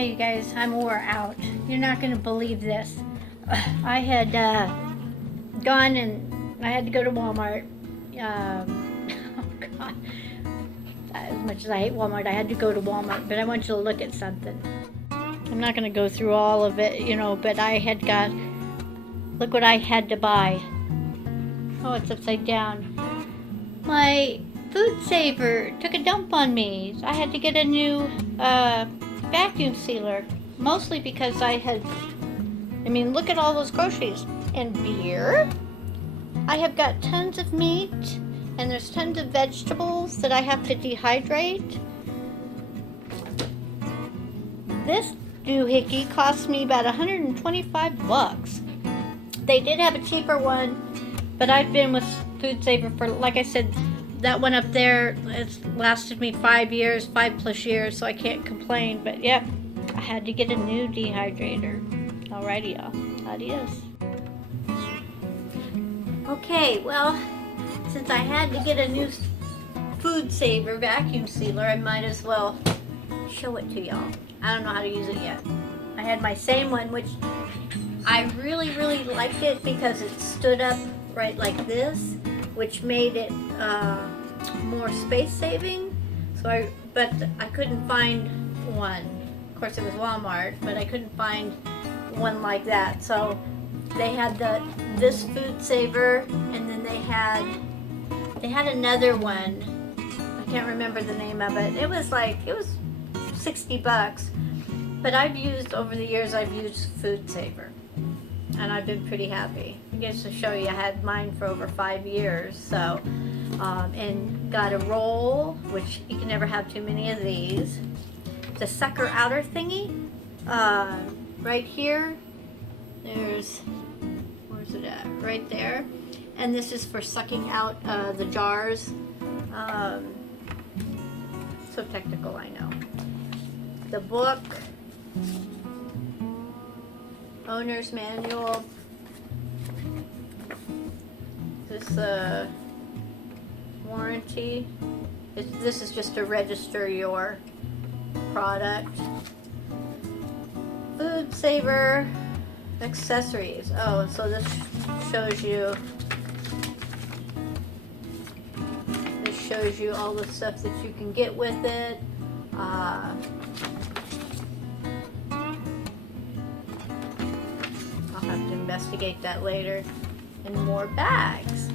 Okay, you guys, I'm wore out. You're not going to believe this. I had gone and I had to go to Walmart. Oh, God. As much as I hate Walmart, I had to go to Walmart, but I want you to look at something. I'm not going to go through all of it, you know, but I had got, look what I had to buy. Oh, it's upside down. My food saver took a dump on me. I had to get a new vacuum sealer, mostly because I mean, look at all those groceries and beer. I have got tons of meat and there's tons of vegetables that I have to dehydrate. This doohickey cost me about 125 bucks. They did have a cheaper one, but I've been with Food Saver for, like I said, that one up there, it's lasted me 5 years, 5+ years, so I can't complain. But yep, I had to get a new dehydrator. Alrighty, y'all. Adios. Okay, well, since I had to get a new Food Saver vacuum sealer, I might as well show it to y'all. I don't know how to use it yet. I had my same one, which I really, really liked it because it stood up right like this, which made it more space saving. But I couldn't find one. Of course, it was Walmart, but I couldn't find one like that. So they had this Food Saver, and then they had another one. I can't remember the name of it. It was 60 bucks. But over the years, I've used Food Saver, and I've been pretty happy. I guess to show you, I had mine for over 5 years, so, and got a roll, which you can never have too many of these. The sucker outer thingy, right here, where's it at? Right there. And this is for sucking out the jars. So technical, I know. The book, owner's manual. This warranty. This is just to register your product. Food Saver accessories. Oh, so this shows you. This shows you all the stuff that you can get with it. I'll have to investigate that later. And more bags.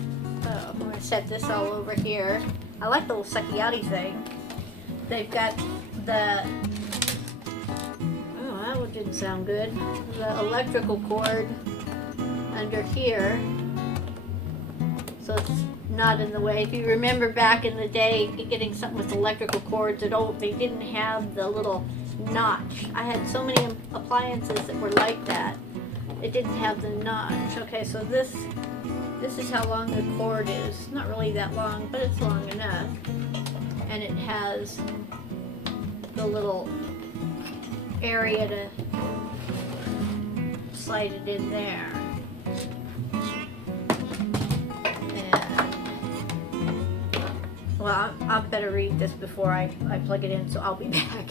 So I'm going to set this all over here. I like the little sucky outy thing. They've got the, oh, that one didn't sound good. The electrical cord under here. So it's not in the way. If you remember back in the day, getting something with electrical cords, they didn't have the little notch. I had so many appliances that were like that. It didn't have the notch. Okay, so this is how long the cord is. It's not really that long, but it's long enough. And it has the little area to slide it in there. And, well, I better read this before I plug it in, so I'll be back.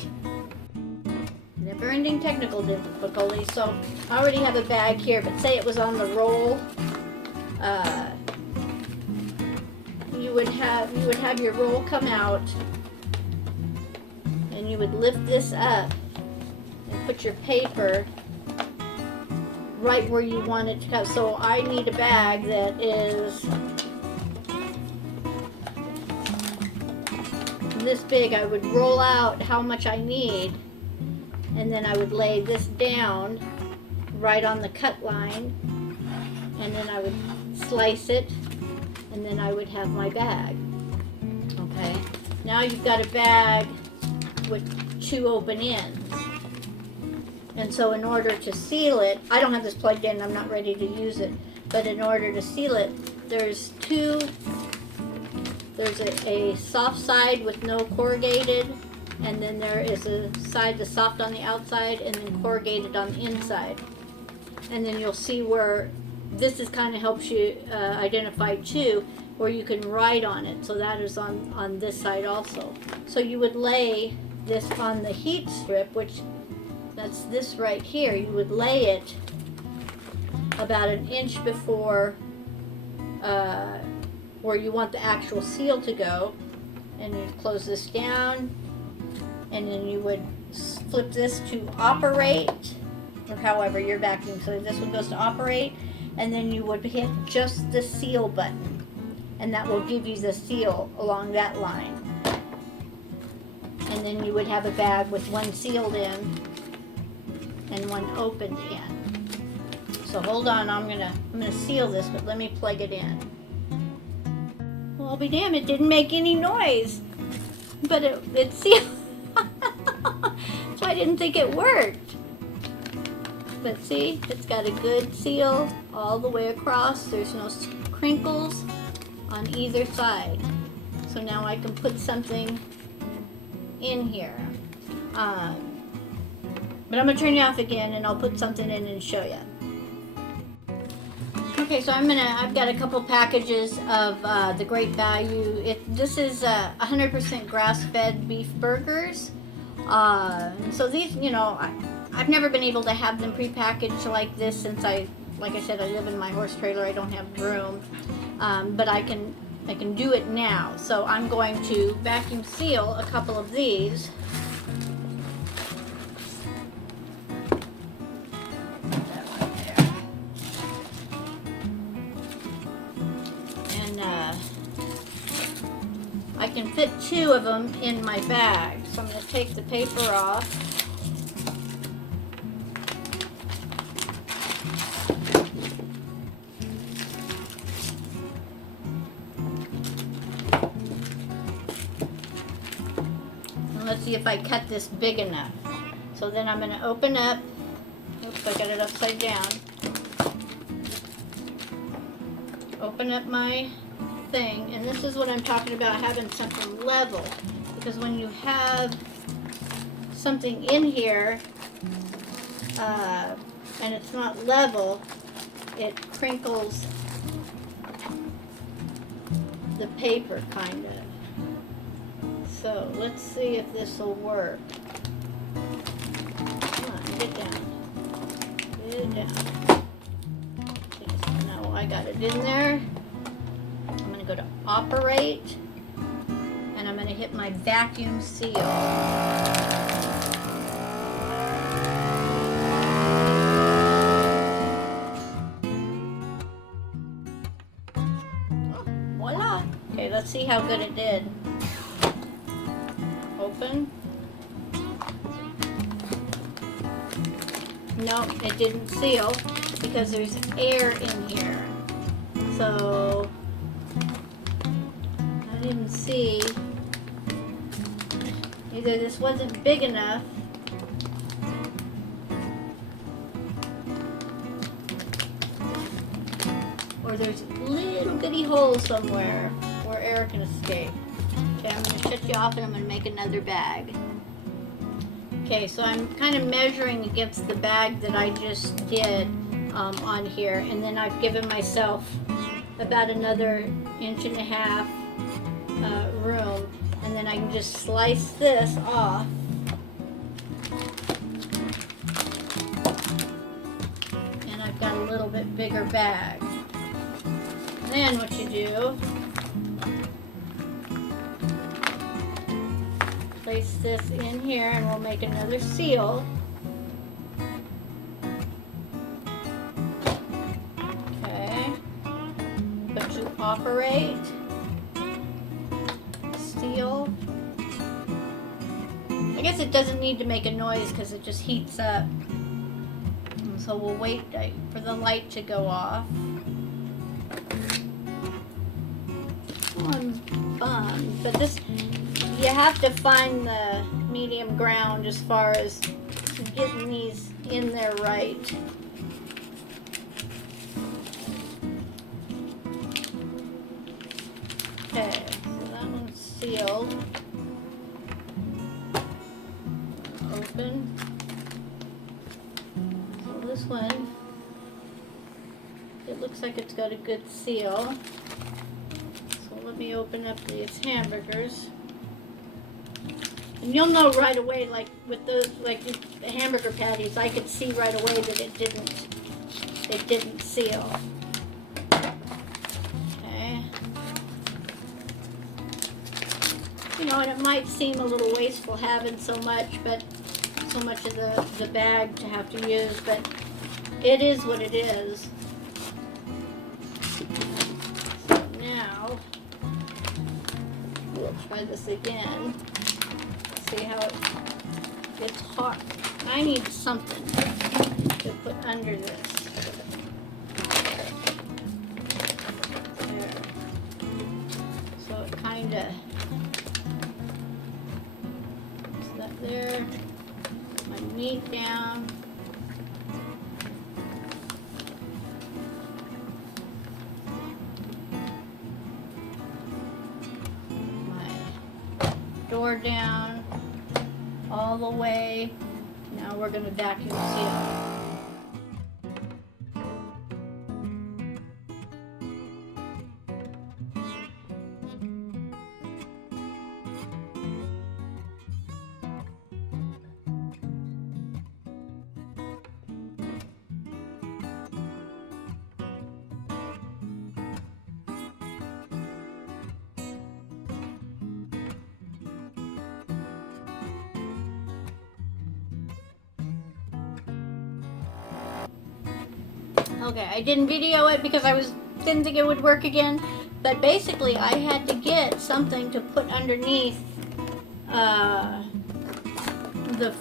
Never-ending technical difficulties. So I already have a bag here, but say it was on the roll. You would have your roll come out, and you would lift this up and put your paper right where you want it to go. So I need a bag that is this big. I would roll out how much I need, and then I would lay this down right on the cut line, and then I would slice it, and then I would have my bag. Okay, now you've got a bag with 2 open ends. And so in order to seal it, I don't have this plugged in, I'm not ready to use it, but in order to seal it, there's a soft side with no corrugated, and then there is a side that's soft on the outside and then corrugated on the inside. And then you'll see where this is kind of helps you identify too, where you can write on it. So that is on this side also. So you would lay this on the heat strip, which that's this right here. You would lay it about an inch before where you want the actual seal to go, and you close this down, and then you would flip this to operate, or however your vacuum, so this one goes to operate, and then you would hit just the seal button, and that will give you the seal along that line. And then you would have a bag with one sealed in and one opened in. So hold on, I'm gonna seal this, but let me plug it in. Well, I'll be damned, it didn't make any noise, but it sealed. So I didn't think it worked. But see, it's got a good seal all the way across. There's no crinkles on either side. So now I can put something in here. But I'm gonna turn you off again, and I'll put something in and show you. Okay, so I've got a couple packages of the Great Value. This is 100% grass-fed beef burgers. So these, you know, I've never been able to have them prepackaged like this since like I said, I live in my horse trailer. I don't have room, but I can do it now. So I'm going to vacuum seal a couple of these. I can fit 2 of them in my bag, so I'm going to take the paper off. And let's see if I cut this big enough. So then I'm going to open up, oops, I got it upside down. Open up my thing, and this is what I'm talking about, having something level, because when you have something in here and it's not level, it crinkles the paper kind of. So let's see if this will work. Come on, get down. Get it down. Now I got it in there. I'm going to go to operate, and I'm going to hit my vacuum seal. Oh, voila. Okay, let's see how good it did. Open. No, it didn't seal because there's air in here. So I didn't see, either this wasn't big enough or there's a little bitty hole somewhere where air can escape. Okay, I'm going to shut you off, and I'm going to make another bag. Okay, so I'm kind of measuring against the bag that I just did on here, and then I've given myself about another 1.5 inch room, and then I can just slice this off. And I've got a little bit bigger bag. Then what you do, place this in here, and we'll make another seal. Okay, but to operate, seal. I guess it doesn't need to make a noise because it just heats up. And so we'll wait for the light to go off. Oh, I'm bummed, but this, you have to find the medium ground as far as getting these in there right. Okay, so that one's sealed. Open. So this one, it looks like it's got a good seal. So let me open up these hamburgers. And you'll know right away, like with those, like the hamburger patties, I could see right away that it didn't seal. Okay. You know, and it might seem a little wasteful having so much of the bag to have to use, but it is what it is. So now we'll try this again. See how it gets hot. I need something to put under this. There. So it kind of puts that there. Put my meat down. My door down. All the way. Now we're going to vacuum seal. Okay, I didn't video it because I didn't think it would work again, but basically I had to get something to put underneath the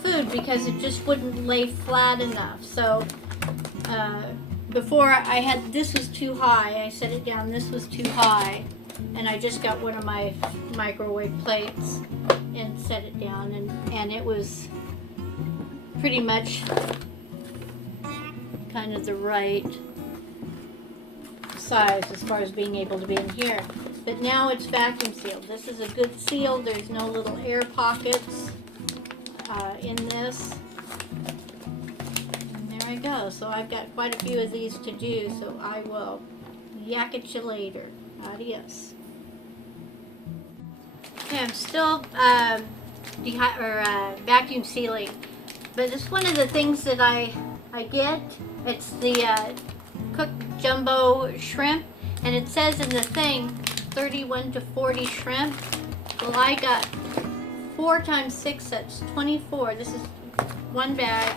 food because it just wouldn't lay flat enough. So before I had, this was too high, I set it down, this was too high, and I just got one of my microwave plates and set it down, and it was pretty much kind of the right size as far as being able to be in here. But now it's vacuum sealed. This is a good seal. There's no little air pockets in this. And there I go. So I've got quite a few of these to do, so I will yak at you later. Adios. Okay, I'm still vacuum sealing, but it's one of the things that I get. It's the cooked jumbo shrimp, and it says in the thing 31 to 40 shrimp. Well, I got 4 times 6, that's 24. This is one bag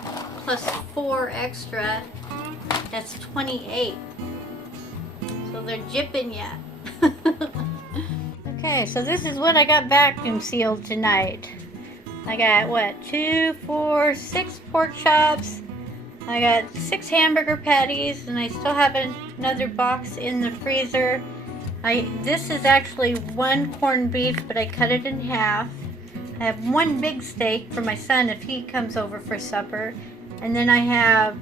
plus 4 extra, that's 28. So they're jipping yet. Okay, so this is what I got vacuum sealed tonight. I got what, 2, 4, 6 pork chops. I got 6 hamburger patties, and I still have another box in the freezer. This is actually 1 corned beef, but I cut it in half. I have 1 big steak for my son if he comes over for supper. And then I have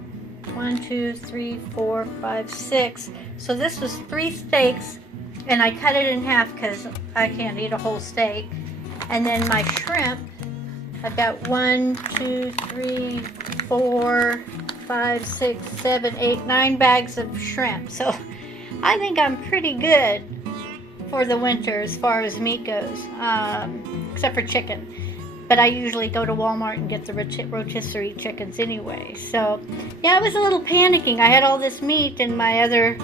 1, 2, 3, 4, 5, 6. So this was 3 steaks, and I cut it in half because I can't eat a whole steak. And then my shrimp, I've got 1, 2, 3, 4, 5, 6, 7, 8, 9 bags of shrimp. So I think I'm pretty good for the winter as far as meat goes, except for chicken. But I usually go to Walmart and get the rotisserie chickens anyway. So yeah, I was a little panicking. I had all this meat and my other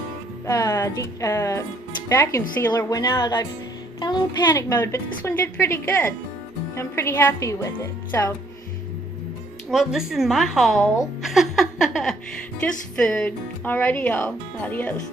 vacuum sealer went out. I've got a little panic mode, but this one did pretty good. I'm pretty happy with it. So, well, this is my haul. Just food. Alrighty, y'all. Adios.